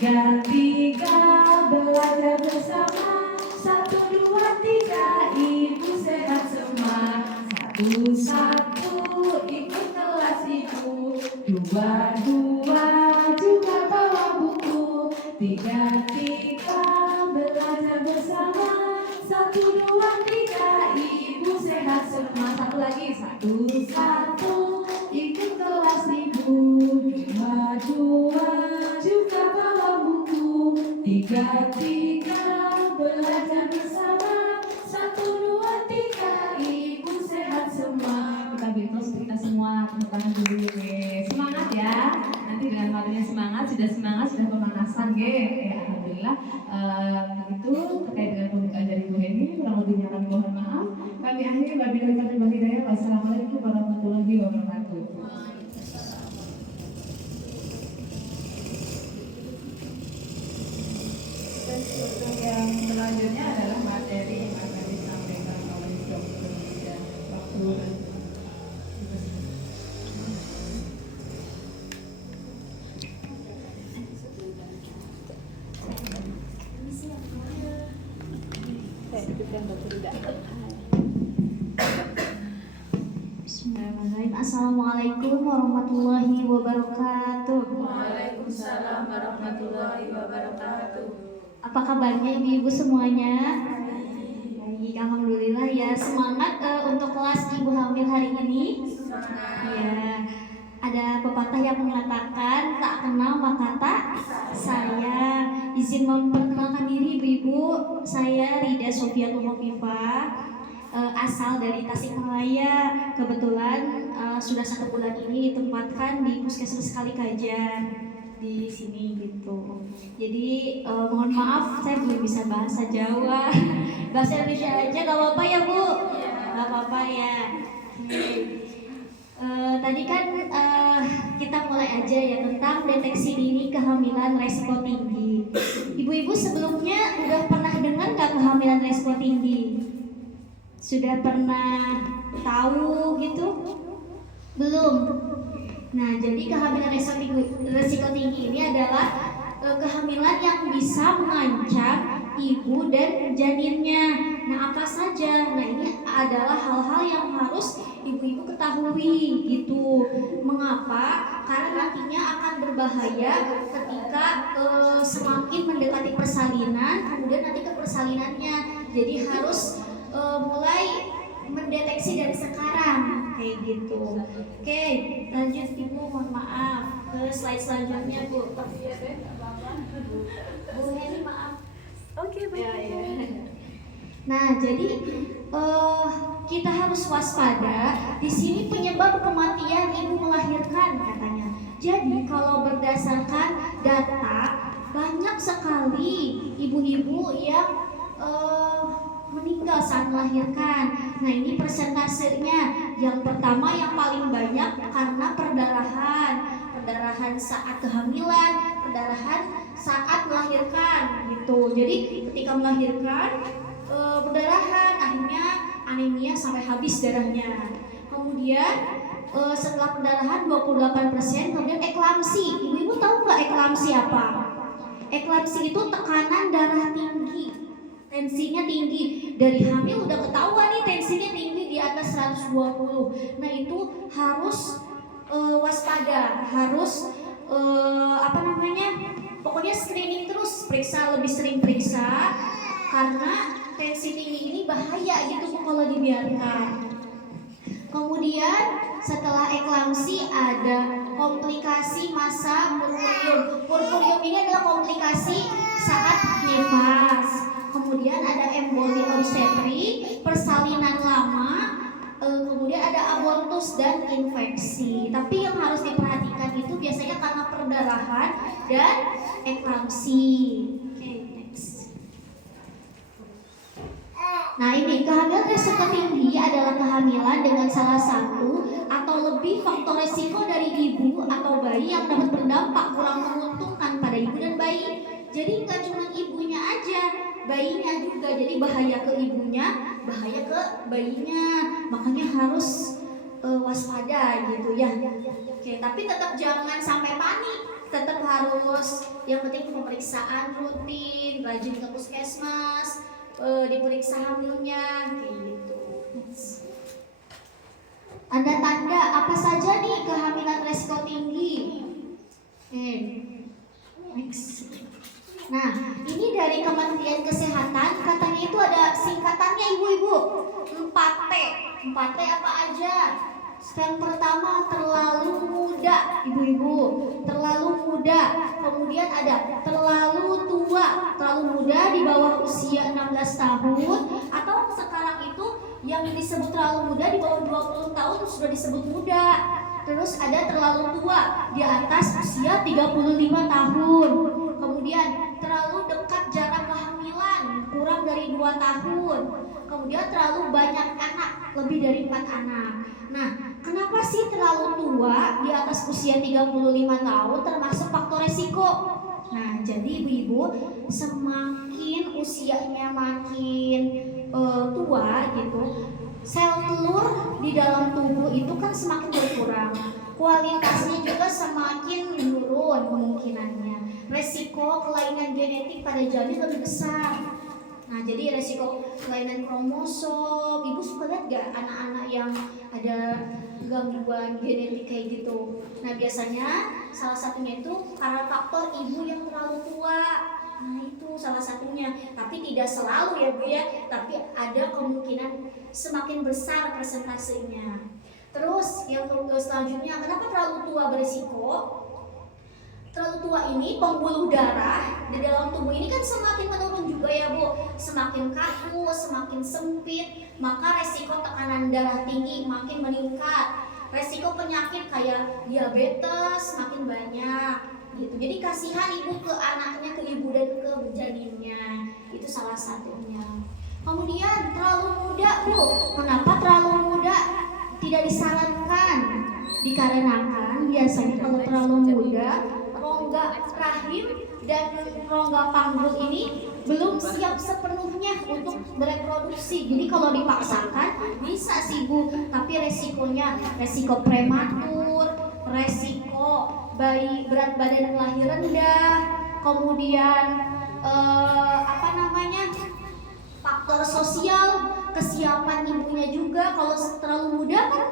tiga, belajar bersama. 1, 2, 3, ibu sehat semua. 1, 1, ikut kelas ibu. 2, 2, juga bawa buku. 3, 3, belajar bersama. 1, 2, 3, ibu sehat semua. Satu lagi, 1, 1, ikut kelas ibu. 2, 2, juga bawa buku. 3, 3, belajar bersama. 1, 2, 3, ibu sehat semua. Kita betul kita semua tepuk tangan dulu. Semangat ya. Nanti dengan matanya semangat, sudah pemanasan alhamdulillah. Begitu terkait dengan pembukaan dari Bu Heni, kurang lebihnya kami mohon maaf. Kami akhiri wabillahi taufiq wal hidayah. Wassalamualaikum warahmatullahi wabarakatuh. Untuk yang selanjutnya adalah materi yang akan disampaikan oleh Dr. Ida. Bismillahirrahmanirrahim. Assalamualaikum warahmatullahi wabarakatuh. Waalaikumsalam warahmatullahi wabarakatuh. Apa kabarnya ibu-ibu semuanya? Baik, alhamdulillah ya. Semangat untuk kelas ibu hamil hari ini. Ya, ada pepatah yang mengatakan tak kenal maka tak sayang. Izin memperkenalkan diri ibu-ibu. Saya Rida Sofiatul Hovifah, asal dari Tasikmalaya. Kebetulan sudah 1 bulan ini ditempatkan di Puskesmas Kalikajar di sini gitu. Jadi mohon maaf saya belum bisa bahasa Jawa. Bahasa Indonesia aja gak apa-apa ya Bu? Gak apa-apa ya. Tadi kan kita mulai aja ya tentang deteksi dini kehamilan resiko tinggi. Ibu-ibu sebelumnya udah pernah dengar gak kehamilan resiko tinggi? Sudah pernah tahu gitu? Belum? Nah, jadi kehamilan resiko tinggi ini adalah kehamilan yang bisa mengancam ibu dan janinnya. Nah, apa saja? Nah, ini adalah hal-hal yang harus ibu-ibu ketahui gitu. Mengapa? Karena nantinya akan berbahaya ketika semakin mendekati persalinan, kemudian nanti ke persalinannya. Jadi harus mulai mendeteksi dari sekarang kayak gitu. Oke, lanjut ibu, mohon maaf ke slide selanjutnya Bu. Bu Heni maaf. Oke, baik. Ya. Nah, jadi kita harus waspada. Di sini penyebab kematian ibu melahirkan katanya. Jadi kalau berdasarkan data banyak sekali ibu-ibu yang meninggal saat melahirkan. Nah, ini persentasenya. Yang pertama yang paling banyak karena perdarahan saat kehamilan, perdarahan saat melahirkan gitu. Jadi ketika melahirkan perdarahan, akhirnya anemia sampai habis darahnya. Kemudian setelah perdarahan 28%, kemudian eklamsi. Ibu-ibu tahu nggak eklamsi apa? Eklamsi itu tekanan darah tinggi. Tensinya tinggi, dari hamil udah ketahuan nih tensinya tinggi di atas 120. Nah, itu harus waspada, harus pokoknya screening terus, periksa, lebih sering periksa, karena tensi tinggi ini bahaya gitu kalau dibiarkan. Kemudian setelah eklamsi ada komplikasi masa purpurium. Purpurium ini adalah komplikasi saat nifas. Kemudian ada emboli obstetri, persalinan lama, kemudian ada abortus dan infeksi. Tapi yang harus diperhatikan itu biasanya karena perdarahan dan eklamsi. Oke, next. Nah, ini kehamilan resiko tinggi adalah kehamilan dengan salah satu atau lebih faktor resiko dari ibu atau bayi yang dapat berdampak kurang menguntungkan pada ibu dan bayi. Jadi nggak cuma ibunya aja, bayinya juga. Jadi bahaya ke ibunya, bahaya ke bayinya. Makanya harus waspada gitu ya. Oke, tapi tetap jangan sampai panik. tetap harus yang penting pemeriksaan rutin, rajin ke puskesmas, diperiksa hamilnya kayak gitu. Ada tanda apa saja nih kehamilan resiko tinggi? Next. Nah, ini dari Kementerian Kesehatan, katanya itu ada singkatannya ibu-ibu. 4T. 4T apa aja? Yang pertama terlalu muda, ibu-ibu. Terlalu muda. Kemudian ada terlalu tua. Terlalu muda di bawah usia 16 tahun. Atau sekarang itu yang disebut terlalu muda di bawah 20 tahun sudah disebut muda. Terus ada terlalu tua di atas usia 35 tahun. Kemudian terlalu dekat jarak kehamilan, kurang dari 2 tahun. Kemudian terlalu banyak anak, lebih dari 4 anak. Nah, kenapa sih terlalu tua di atas usia 35 tahun termasuk faktor resiko? Nah, jadi ibu-ibu, semakin usianya makin tua gitu, sel telur di dalam tubuh itu kan semakin berkurang. Kualitasnya juga semakin menurun kemungkinannya. Resiko kelainan genetik pada janin lebih besar. Nah, jadi resiko kelainan kromosom, ibu suka lihat gak anak-anak yang ada gangguan genetik kayak gitu? Nah, biasanya salah satunya itu karena faktor ibu yang terlalu tua. Nah, itu salah satunya. Tapi tidak selalu ya Bu ya, tapi ada kemungkinan semakin besar persentasenya. Terus yang selanjutnya, kenapa terlalu tua berisiko? Terlalu tua ini pembuluh darah di dalam tubuh ini kan semakin menurun juga ya Bu. Semakin kaku, semakin sempit, maka resiko tekanan darah tinggi makin meningkat. Resiko penyakit kayak diabetes makin banyak gitu. Jadi kasihan ibu ke anaknya, ke ibu dan ke janinnya. Itu salah satunya. Kemudian terlalu muda Bu. Kenapa terlalu muda? Tidak disarankan. Dikarenakan biasanya kalau terlalu muda, rongga rahim dan rongga panggul ini belum siap sepenuhnya untuk bereproduksi. Jadi kalau dipaksakan bisa sih Bu, tapi resikonya resiko prematur, resiko bayi berat badan lahir rendah, kemudian faktor sosial, kesiapan ibunya juga. Kalau terlalu muda kan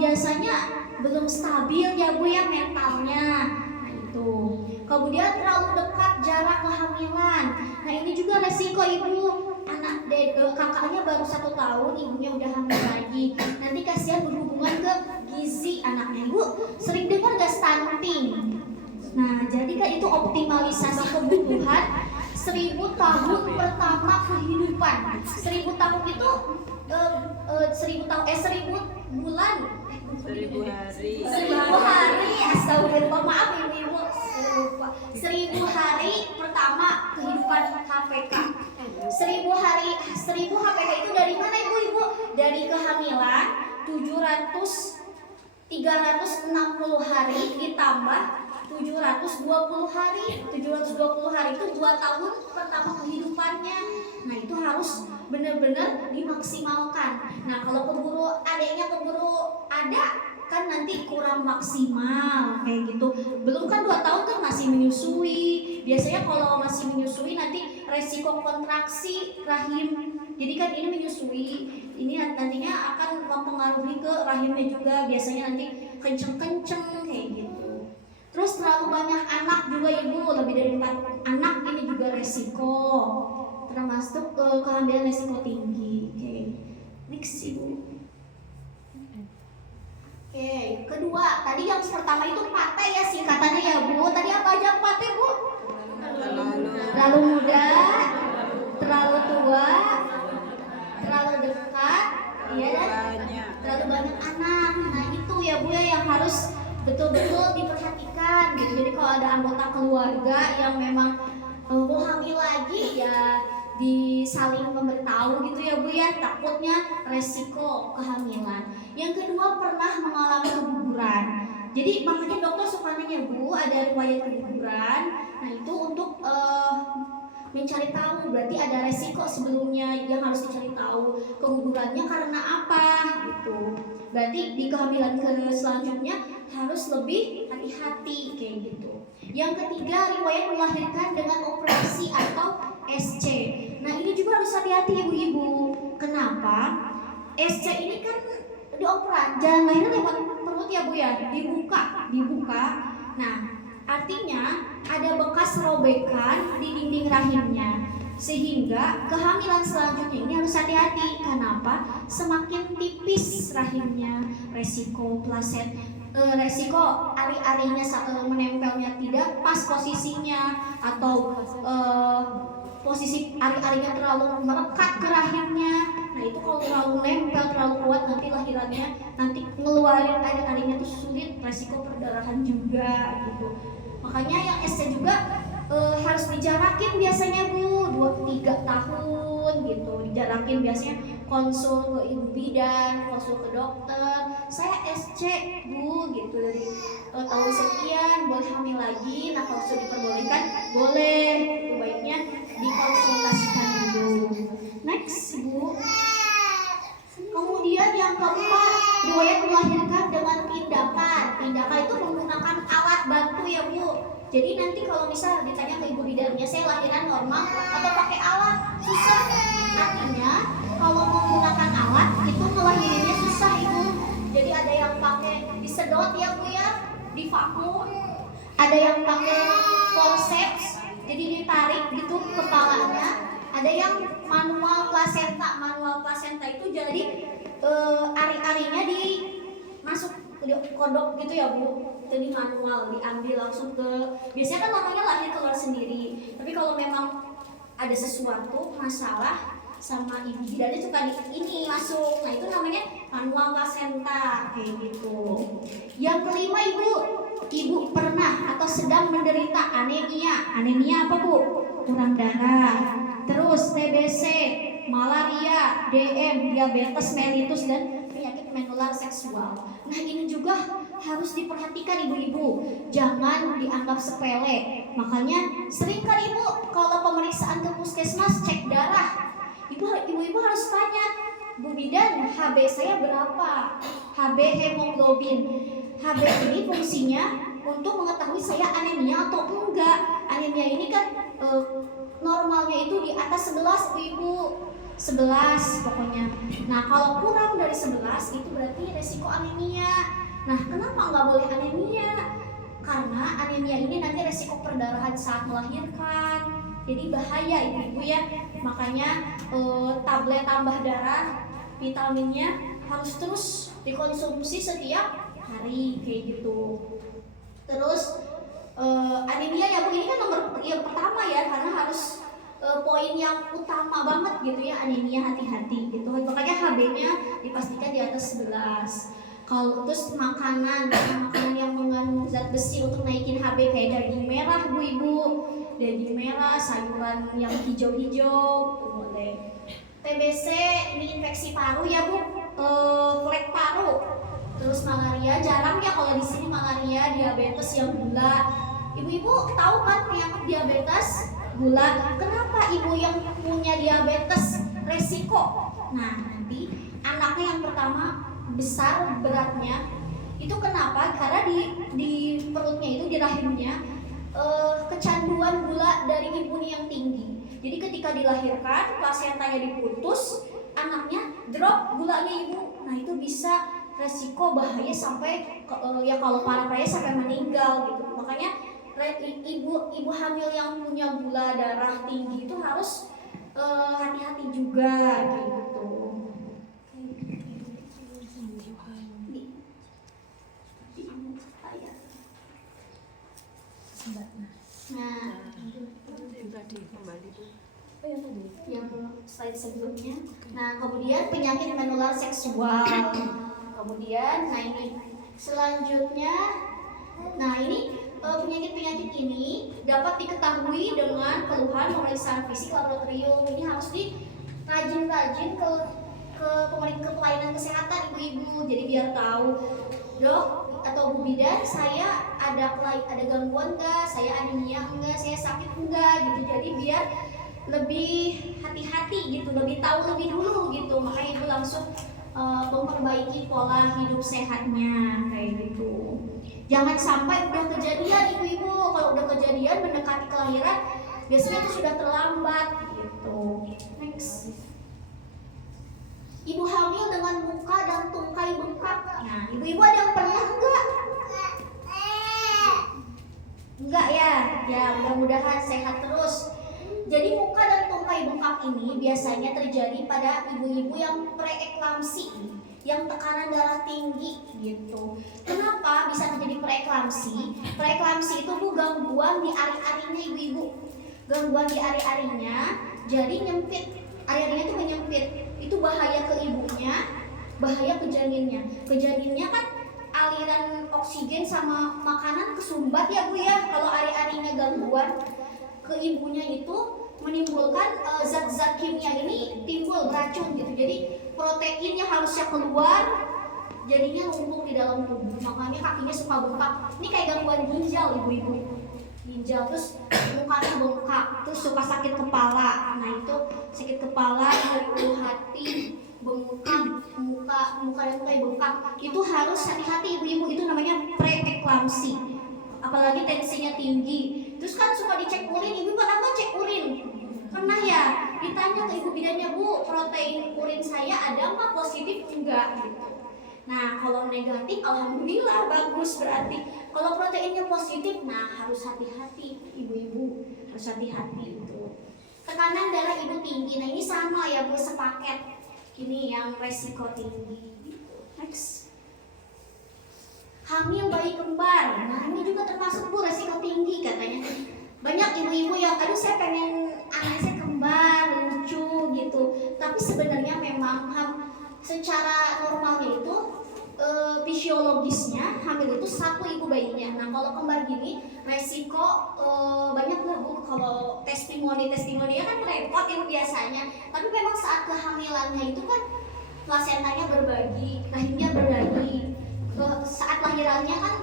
biasanya belum stabil ya Bu ya mentalnya. Nah itu. Kemudian terlalu dekat jarak kehamilan. Nah ini juga resiko ibu. Anak kakaknya baru 1 tahun, ibunya udah hamil lagi. Nanti kasihan berhubungan ke gizi anaknya. Bu sering dengar gak stunting? Nah jadi kan itu optimalisasi kebutuhan 1000 tahun pertama kehidupan. 1000 tahun itu 1000 bulan 1000 hari. 1000 hari, astagfirullah, maaf ibu, 1000 hari pertama kehidupan HPK. 1000 hari, 1000 HPK itu dari mana ibu? Dari kehamilan 360 hari ditambah 720 hari. 720 hari itu 2 tahun pertama kehidupannya. Nah itu harus benar-benar dimaksimalkan. Nah kalau adanya keburu ada kan nanti kurang maksimal kayak gitu. Belum kan 2 tahun kan masih menyusui. Biasanya kalau masih menyusui nanti resiko kontraksi rahim. Jadi kan ini menyusui, ini nantinya akan mempengaruhi ke rahimnya juga. Biasanya nanti kenceng-kenceng kayak gitu. Terus terlalu banyak anak juga ibu, lebih dari 4 anak ini juga resiko, termasuk kehamilan resiko tinggi. Oke, next ibu. Oke, kedua, tadi yang pertama itu PATE ya singkatannya ya Bu. Tadi apa aja PATE Bu? Terlalu muda, terlalu tua, terlalu dekat, ya, terlalu banyak anak. Nah itu ya Bu ya yang harus betul-betul diperhatikan gitu. Jadi kalau ada anggota keluarga yang memang mau hamil lagi ya disaling memberitahu gitu ya Bu ya, takutnya resiko kehamilan. Yang kedua, pernah mengalami keguguran. Jadi makanya dokter suka nanya Bu, ada riwayat keguguran. Nah itu untuk mencari tahu, berarti ada resiko sebelumnya yang harus dicari tahu. Kegugurannya karena apa gitu. Berarti di kehamilan selanjutnya harus lebih hati-hati kayak gitu. Yang ketiga, riwayat melahirkan dengan operasi atau SC. Nah ini juga harus hati-hati ibu-ibu. Kenapa? SC ini kan dioperasi, jalan lahir lewat perut ya Bu ya, dibuka. Nah artinya ada bekas robekan di dinding rahimnya, sehingga kehamilan selanjutnya ini harus hati-hati. Kenapa? Semakin tipis rahimnya, resiko ari-arinya menempelnya tidak pas posisinya, atau posisi ari-arinya terlalu melekat ke rahimnya. Nah itu kalau terlalu nempel, terlalu kuat, nanti lahirannya nanti ngeluarin ari-arinya tuh sulit, resiko perdarahan juga gitu. Makanya yang SC juga harus dijarakin biasanya Bu, 2-3 tahun gitu. Dijarakin biasanya konsul ke ibu bidan, konsul ke dokter. Saya SC Bu gitu, dari tahun sekian boleh hamil lagi. Nah kalau sudah diperbolehkan boleh, baiknya dikonsultasikan dulu. Next Bu. Kemudian yang keempat, riwayat melahirkan dengan tindakan. Tindakan itu menggunakan alat bantu ya Bu. Jadi nanti kalau misal ditanya ke ibu bidannya, saya lahiran normal atau pakai alat, susah. Artinya kalau menggunakan alat itu melahirinnya susah Ibu. Jadi ada yang pakai disedot ya Bu ya, di vakum. Ada yang pakai forceps, jadi ditarik gitu kepalanya. Ada yang manual placenta. Manual placenta itu jadi ari-arinya masuk ke kodok gitu ya Bu. Jadi manual, diambil langsung ke, biasanya kan namanya lahir keluar sendiri. Tapi kalau memang ada sesuatu masalah sama ibu bidannya suka ini masuk, nah itu namanya manual placenta kayak gitu. Yang kelima ibu pernah atau sedang menderita anemia. Anemia apa Bu? Kurang darah. Terus TBC, malaria, DM, diabetes mellitus, dan penyakit menular seksual. Nah ini juga harus diperhatikan ibu-ibu, jangan dianggap sepele. Makanya sering kan Ibu kalau pemeriksaan ke puskesmas cek darah, ibu-ibu harus tanya, Bu bidan, HB saya berapa? HB hemoglobin. HB ini fungsinya untuk mengetahui saya anemia atau enggak. Anemia ini kan normalnya itu di atas 11 Ibu, 11 pokoknya. Nah kalau kurang dari 11 itu berarti resiko anemia. Nah kenapa nggak boleh anemia? Karena anemia ini nanti resiko perdarahan saat melahirkan. Jadi bahaya ibu-ibu ya. Makanya tablet tambah darah, vitaminnya harus terus dikonsumsi setiap hari kayak gitu. Terus anemia ya Bu, ini kan nomor yang pertama ya, karena harus poin yang utama banget gitu ya, anemia, hati-hati gitu. Makanya HB-nya dipastikan di atas 11. Kalau terus makanan yang mengandung zat besi untuk naikin HB kayak daging merah Bu Ibu, daging merah, sayuran yang hijau-hijau boleh. TBC ini infeksi paru ya Bu, flek paru. Terus malaria, jarang ya kalau di sini malaria, diabetes yang gula. Ibu-ibu tahu kan penyakit diabetes gula? Kenapa ibu yang punya diabetes resiko? Nah nanti anaknya yang pertama besar beratnya itu kenapa? Karena di perutnya itu, di rahimnya kecanduan gula dari ibunya yang tinggi. Jadi ketika dilahirkan plasentanya diputus, anaknya drop gulanya ibu. Nah itu bisa resiko bahaya sampai ya kalau parah-parahnya sampai meninggal gitu. Makanya ibu hamil yang punya gula darah tinggi itu harus hati-hati juga gitu. Nah, yang tadi kembali tuh. yang slide sebelumnya. Nah, kemudian penyakit menular seksual. Kemudian, nah ini selanjutnya. Nah, ini penyakit-penyakit ini dapat diketahui dengan keluhan pemeriksaan fisik laboratorium. Ini harus rajin-rajin ke pelayanan kesehatan ibu-ibu. Jadi biar tahu, Dok atau Bu bidan, saya ada gangguan enggak, saya anemia enggak, saya sakit enggak gitu. Jadi biar lebih hati-hati gitu, lebih tahu lebih dulu gitu. Makanya ibu langsung memperbaiki pola hidup sehatnya kayak gitu. Jangan sampai udah kejadian ibu-ibu, kalau udah mendekati kelahiran, biasanya itu sudah terlambat gitu. Next. Ibu hamil dengan muka dan tungkai bengkak. Nah, ibu-ibu ada yang pernah enggak? Enggak ya? Ya, mudah-mudahan sehat terus. Jadi muka dan tungkai bengkak ini biasanya terjadi pada ibu-ibu yang preeklamsi, yang tekanan darah tinggi gitu. Kenapa bisa terjadi preeklamsi? Preeklamsi itu gangguan di ari-arinya ibu-ibu. Gangguan di ari-arinya, jadi nyempit. Ari-arinya itu menyempit. Itu bahaya ke ibunya, bahaya ke janinnya. Ke janinnya kan aliran oksigen sama makanan kesumbat ya Bu ya. Kalau ari-arinya gangguan, ke ibunya itu menimbulkan zat-zat kimia ini timbul beracun gitu. Jadi protein yang harusnya keluar jadinya numpuk di dalam tubuh. Makanya kakinya suka bengkak. Ini kayak gangguan ginjal ibu-ibu. Ginjal terus mukanya bengkak, terus suka sakit kepala. Nah itu sakit kepala, nyeri hati, bengkak, muka dan mulai bengkak. Itu harus hati-hati ibu-ibu. Itu namanya preeklamsi. Apalagi tensinya tinggi. Terus kan suka dicek urin, ibu pernah nggak cek urin? Pernah ya? Ditanya ke ibu bidannya, Bu, protein urin saya ada nggak, positif enggak? Gitu. Nah, kalau negatif, alhamdulillah bagus berarti. Kalau proteinnya positif, nah harus hati-hati ibu-ibu, harus hati-hati itu. Tekanan darah ibu tinggi, nah ini sama ya Bu, sepaket. Ini yang resiko tinggi. Next. Hamil bayi kembar, nah ini juga termasuk Bu resiko tinggi katanya. Banyak ibu-ibu yang, aduh saya pengen anak saya kembar, lucu gitu. Tapi sebenarnya memang secara normalnya itu fisiologisnya hamil itu satu ibu bayinya. Nah kalau kembar gini resiko banyak lah Bu. Kalau testimoni kan repot ya biasanya. Tapi memang saat kehamilannya itu kan plasentanya berbagi, rahimnya berbagi. Saat lahirannya kan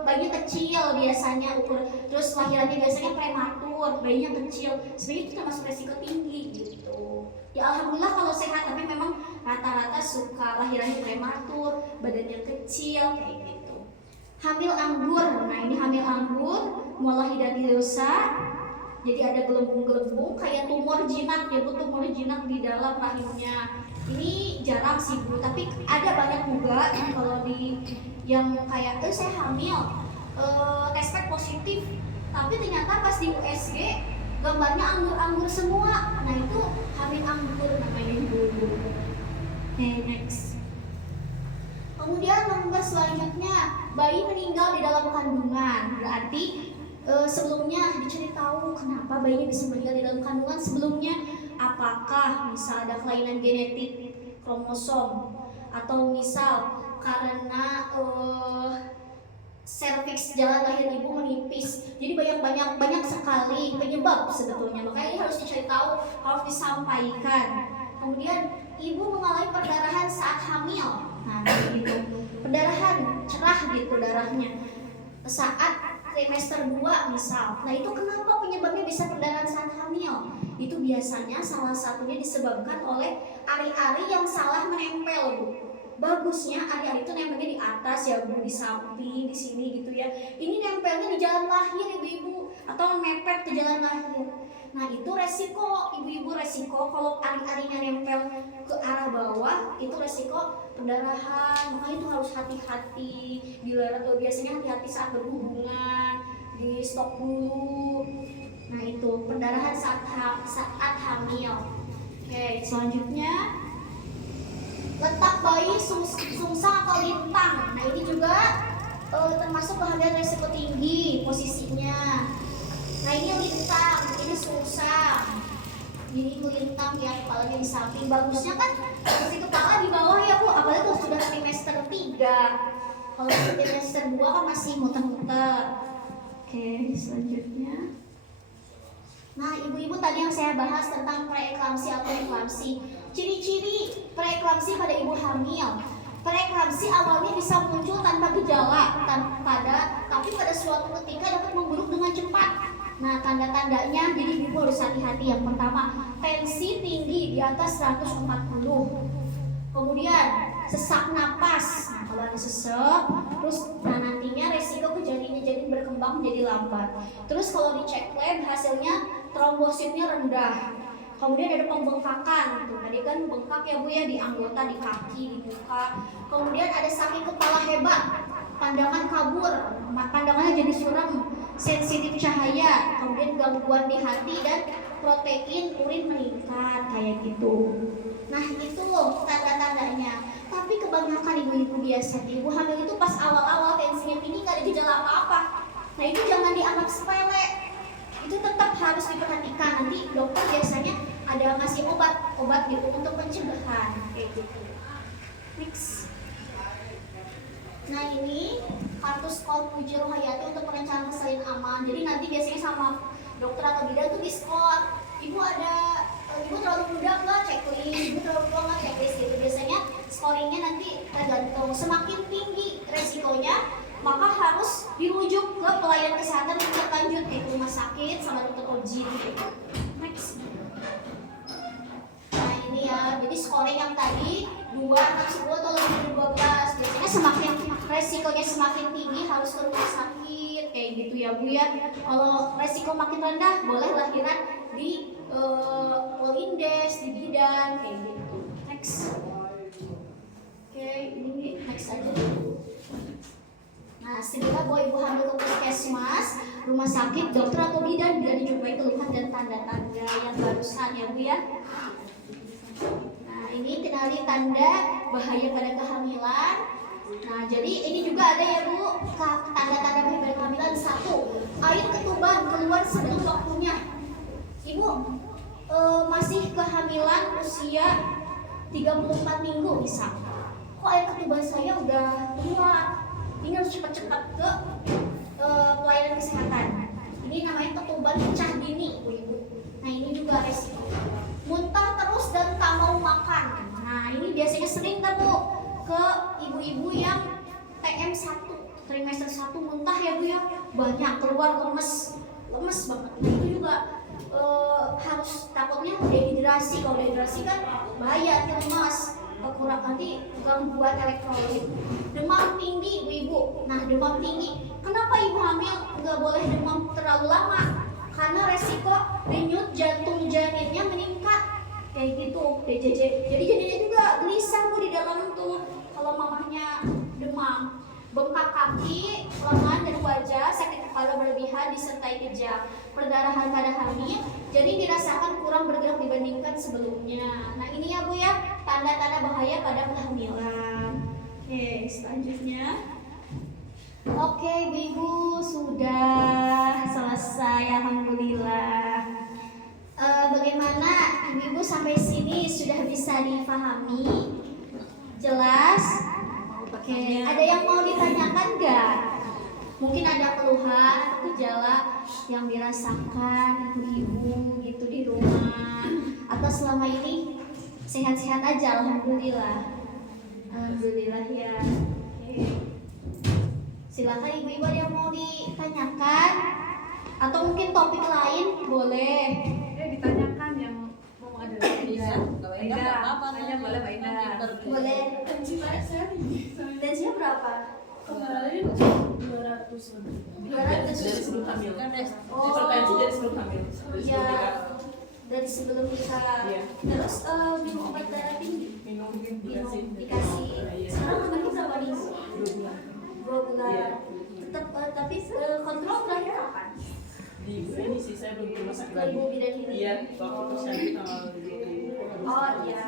bayinya kecil biasanya terus lahirannya biasanya prematur, bayinya kecil. Sebenarnya itu termasuk resiko tinggi gitu. Ya alhamdulillah kalau sehat, tapi memang rata-rata suka lahirannya prematur, badannya kecil kayak gitu. Hamil anggur, nah ini hamil anggur, mualah hidatiosa. Jadi ada gelembung-gelembung kayak tumor jinak ya Bu, tumor jinak di dalam rahimnya. Ini jarang sih Bu, tapi ada banyak juga kalau di yang kayak saya hamil, tes pack positif, tapi ternyata pas di USG gambarnya anggur-anggur semua. Nah itu hamil anggur namanya dulu. Oke, next. Kemudian nomor selanjutnya, bayi meninggal di dalam kandungan. Berarti sebelumnya dicari tahu kenapa bayinya bisa meninggal di dalam kandungan sebelumnya. Apakah misal ada kelainan genetik kromosom, atau misal karena serviks jalan lahir ibu menipis. Jadi banyak sekali penyebab sebetulnya. Makanya ini harus dicari tahu, harus disampaikan. Kemudian ibu mengalami perdarahan saat hamil. Nah, gitu. Perdarahan cerah gitu darahnya saat trimester 2 misal. Nah, itu kenapa penyebabnya bisa perdarahan saat hamil? Itu biasanya salah satunya disebabkan oleh ari-ari yang salah menempel, Bu. Bagusnya ari-ari itu nempelnya di atas ya Bu, di samping, di sini gitu ya. Ini nempelnya di jalan lahir ibu-ibu, atau mepet ke jalan lahir. Nah itu resiko, ibu-ibu resiko kalau ari-arinya nempel ke arah bawah, itu resiko perdarahan. Makanya itu harus hati-hati, biasanya hati-hati saat berhubungan, di stop dulu. Nah itu perdarahan saat hamil. Oke, selanjutnya letak bayi sungsang atau lintang. Nah ini juga termasuk kehamilan resiko tinggi posisinya. Nah ini lintang, ini sungsang, ini lintang ya, kepalanya di samping. Bagusnya kan posisi kepala di bawah ya Bu, apalagi kalau sudah trimester 3. Kalau trimester 2 kan masih muter-muter. Oke, selanjutnya. Nah, ibu-ibu tadi yang saya bahas tentang preeklamsi atau eklamsi. Ciri-ciri preeklamsi pada ibu hamil. Preeklamsi awalnya bisa muncul tanpa gejala, tapi pada suatu ketika dapat memburuk dengan cepat. Nah, tanda-tandanya jadi ibu harus hati-hati. Yang pertama, tensi tinggi di atas 140. Kemudian sesak napas. kalau ada sesek, terus nantinya resiko kejadiannya jadi berkembang jadi lambat. Terus kalau dicek lab hasilnya trombositnya rendah. Kemudian ada pembengkakan, tuh tadi kan bengkak ya Bu ya di anggota, di kaki, di muka. Kemudian ada sakit kepala hebat, pandangan kabur, pandangannya jadi suram, sensitif cahaya, kemudian gangguan di hati dan protein urin meningkat kayak gitu. Nah itu tanda-tandanya. Tapi kebanyakan ibu-ibu biasa, ibu hamil itu pas awal-awal tensinya tinggi nggak ada gejala apa-apa. Nah itu jangan dianggap sepele. Itu tetap harus diperhatikan. Nanti dokter biasanya ada ngasih obat gitu untuk pencegahan kayak gitu. Next. Nah ini kartu skor Puji Rohayati untuk perencanaan kesalin aman. Jadi nanti biasanya sama dokter atau bidan tuh di skor. Ibu terlalu muda nggak checklist, ibu terlalu tua nggak checklist gitu. Biasanya scoringnya nanti tergantung. Semakin tinggi resikonya, maka harus dirujuk ke pelayanan kesehatan yang berlanjut yaitu rumah sakit sama dokter OJ gitu. Next. Nah ini ya, jadi scoring yang tadi 2, 6, 10 atau lebih dari 12. Biasanya semakin resikonya semakin tinggi harus ke rumah sakit kayak gitu ya Bu ya. Kalau resiko makin rendah boleh lahiran di Polindes, di bidan kayak gitu. Next. Oke, ini next aja dulu. Nah, segera bawa ibu hamil ke puskesmas, rumah sakit, dokter atau bidan bila dijumpai keluhan dan tanda-tanda yang barusan ya Bu ya. Nah, ini kenali tanda bahaya pada kehamilan. Nah, jadi ini juga ada ya Bu, tanda-tanda bahaya pada kehamilan. 1, air ketuban keluar sebelum waktunya. Ibu masih kehamilan usia 34 minggu misal. Kok air ketuban saya udah keluar? Ini harus cepat-cepat ke pelayanan kesehatan. Ini namanya ketuban pecah dini, ibu-ibu. Nah ini juga resiko. Muntah terus dan tak mau makan. Nah ini biasanya sering Bu ke ibu-ibu yang TM1, trimester 1 muntah ya Bu ya. Banyak keluar lemes banget. Nah itu juga harus takutnya dehidrasi. Kalau dehidrasi kan bahaya, lemas, kurang nanti gangguan elektrolit. Demam tinggi ibu-ibu. Nah demam tinggi, kenapa ibu hamil nggak boleh demam terlalu lama? Karena resiko denyut jantung janinnya meningkat kayak gitu, DJJ. Jadi jadinya juga gelisah Bu di dalam tuh kalau mamahnya demam. Bengkak kaki, lengan dan wajah, sakit kepala berlebihan disertai kejang, perdarahan pada hamil, jadi dirasakan kurang bergerak dibandingkan sebelumnya. Nah ini ya Bu ya, tanda-tanda bahaya pada kehamilan. Oke, selanjutnya. Oke Ibu, sudah selesai, alhamdulillah. Bagaimana Ibu sampai sini sudah bisa dipahami? Jelas? Oke, ada yang mau ditanyakan nggak? Mungkin ada keluhan atau gejala yang dirasakan ibu-ibu gitu di rumah, atau selama ini sehat-sehat aja, alhamdulillah. Alhamdulillah ya. Oke. Silakan ibu-ibu, ada yang mau ditanyakan atau mungkin topik lain boleh. Ditanyakan yang mau ada Aida, boleh Mbak Ida. Boleh. Tensinya berapa? Kemarin 200 lebih. 200 dari sebelum hamil. Oh. Hipertensi dari sebelum hamil. Iya. Dari sebelum nikah. Iya. Terus minum obat darah tinggi. Minum Dikasih. Iya. Sekarang umurnya berapa nih? 2 bulan. 2 bulan. Iya. Tetap tapi kontrol terakhir kapan? Di ini sih saya belum ke rumah sakit Ke lagi. ibu bidan ini. Iya, waktu posyandu tanggal 20. Oh iya.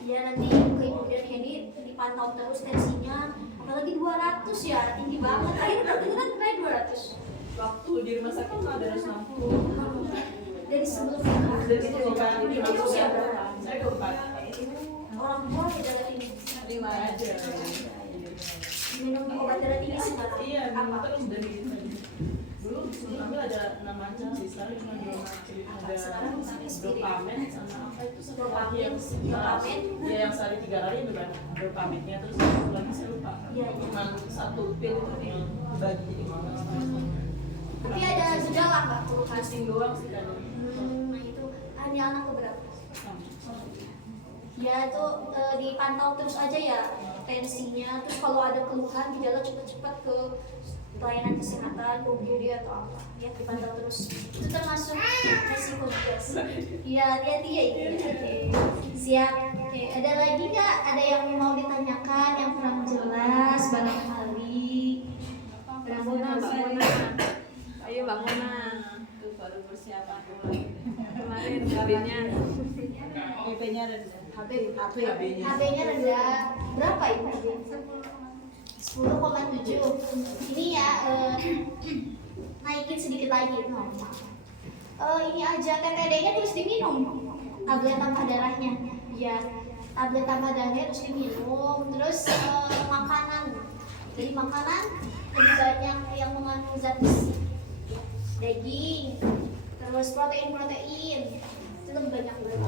Iya nanti ke ibu bidan ini dipantau terus tensinya. Apalagi 200 ya, tinggi banget. Akhirnya beneran naik 200. Waktu di rumah sakit mah ada 160. Dari sebelum nikah. Dari sebelum nikah. Ibu usia berapa? Saya 24. Orang tua ada darah tinggi. 5 aja. Minum obat darah tinggi sekarang. Iya, minum Apa? terus dari itu. Dulu sebelum hamil ada 6 macam sih, sekarang cuma 2 macam. Ada dopamin sama apa itu Dopamin. Ya yang sehari 3 kali itu kan dopaminnya, terus satu lagi saya lupa. Iya, iya. Cuma 1 pil itu nih yang bagi jadi Tapi ada gejala nggak keluhan? pusing doang sih kan. Nah itu hanya anak beberapa. Ya itu dipantau terus aja ya tensinya, terus kalau ada keluhan gejala cepat-cepat ke pelayanan kesehatan, UGD atau apa ya, dipantau terus. Itu termasuk resiko juga sih. Iya, hati-hati ya itu. Oke. Siap. Oke, ada lagi nggak? Ada yang mau ditanyakan yang kurang jelas barangkali? Mbak Mona. Ayo Mbak Mona. Tuh baru persiapan kemarin kabinnya. IP-nya rendah. HB-nya rendah. Berapa itu? 10,7. Ini ya naikin sedikit lagi normal. Ini aja TTD-nya terus diminum. Tablet tambah darahnya. Ya, tablet tambah darahnya terus diminum. Terus makanan. Jadi makanan lebih banyak yang mengandung zat besi. Daging, terus protein itu lebih banyak banget.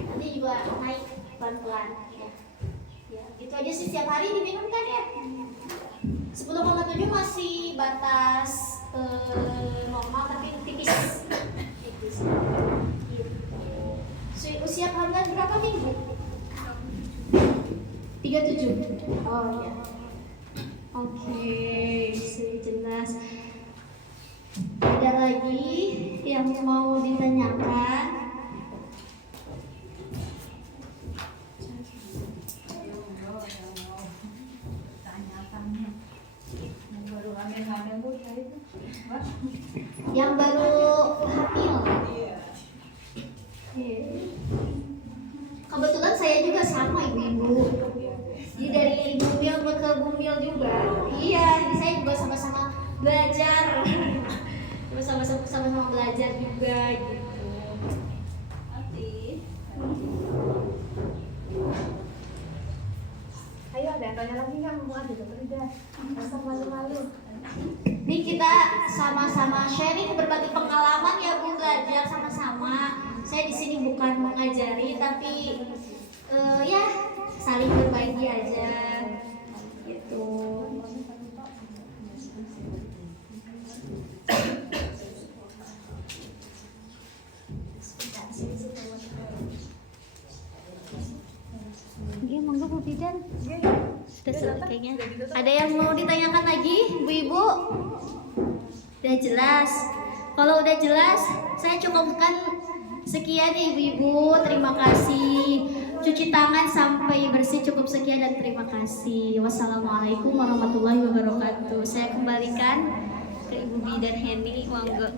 Nanti juga naik pelan-pelan ya. Ya, itu aja sih setiap hari diminum kan ya. 10,7 masih batas normal tapi tipis. Usia kehamilan berapa minggu? 37. Oh ya. Oke, sudah jelas. Ada lagi yang mau ditanyakan? Yang baru hamil. Kebetulan saya juga sama ibu-ibu. Jadi dari ibu mil ke bu mil juga. Iya, jadi saya juga sama-sama belajar. Sama-sama belajar juga gitu. Ayo ada yang tanya lagi nggak? Mau ada dokter udah. Masa malu-malu. Ini kita sama-sama sharing berbagi pengalaman ya Bu, belajar sama-sama. Saya di sini bukan mengajari tapi ya saling berbagi aja gitu. Oke, monggo Bu Bidan. Sudah selesai kayaknya. Ada yang mau ditanyakan lagi, Bu-ibu? Udah jelas. Kalau udah jelas, saya cukupkan sekian ya Ibu-ibu. Terima kasih. Cuci tangan sampai bersih cukup sekian dan terima kasih. Wassalamualaikum warahmatullahi wabarakatuh. Saya kembalikan ke Ibu Bidan Heni. Monggo.